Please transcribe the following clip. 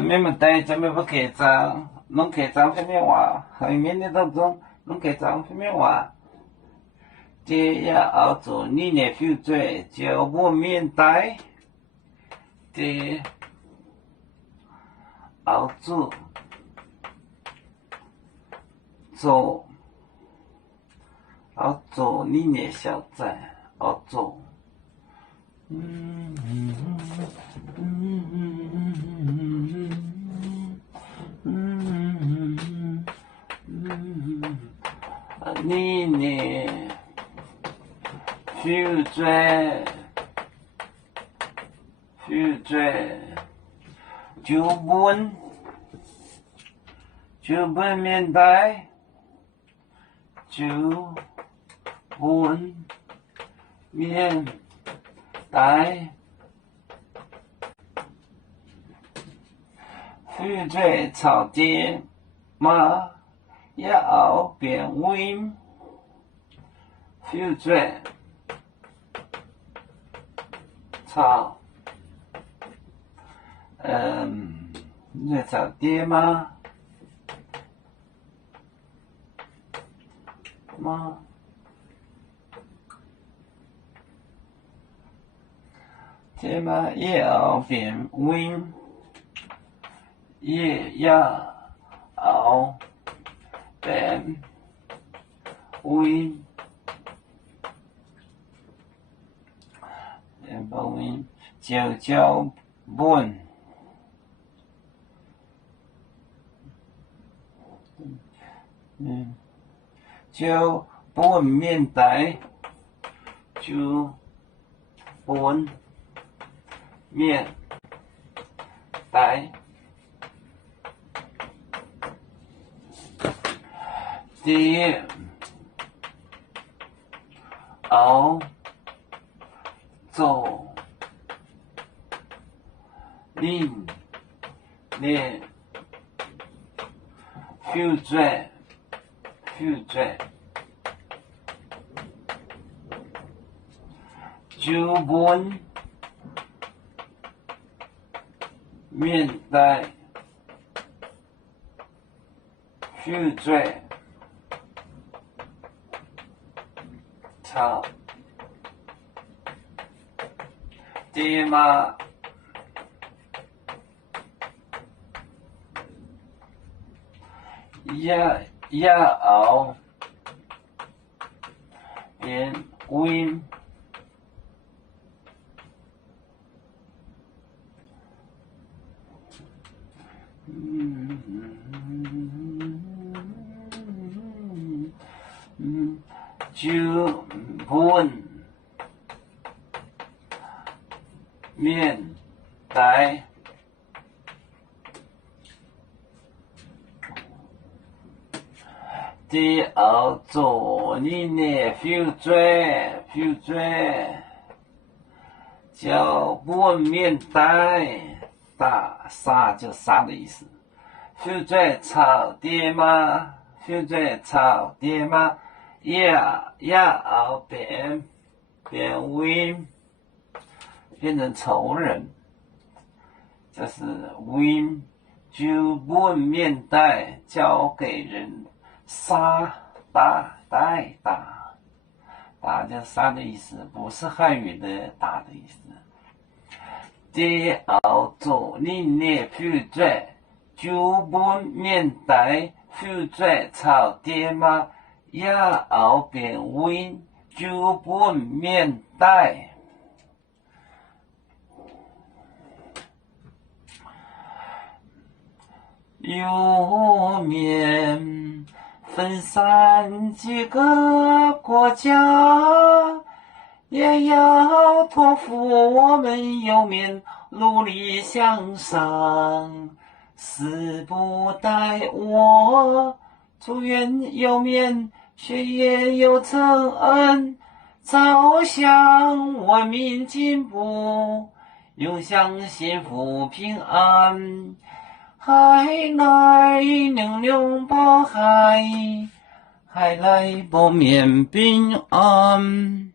咩问题？做咩不开张？侬开张方面话，后面的当中，侬开张方面话，这要做你的负责，就不面对这要做要做你的小仔，要做。你呢？负责就本面对就本面对负责朝天嘛要变为负责朝你朝爹吗？爹妈也要变为也要变为就本就本面对就本面对第要做你的负责就本面对负责朝爹妈也要变为就本面对第要做你的负责就本面对打杀就杀的意思，负责朝爹妈也要变为变成仇人，就是为就本面对交给人杀打就是杀的意思，不是汉语的打的意思。第要做你的负责就本面对负责朝爹妈也要变为就本面对有面分散几个国家，也要托付我们有面努力向上，死不待我，祝愿有面学业有成恩，朝向文明进步，永享幸福平安。海来娘娘保海，海来保面平安。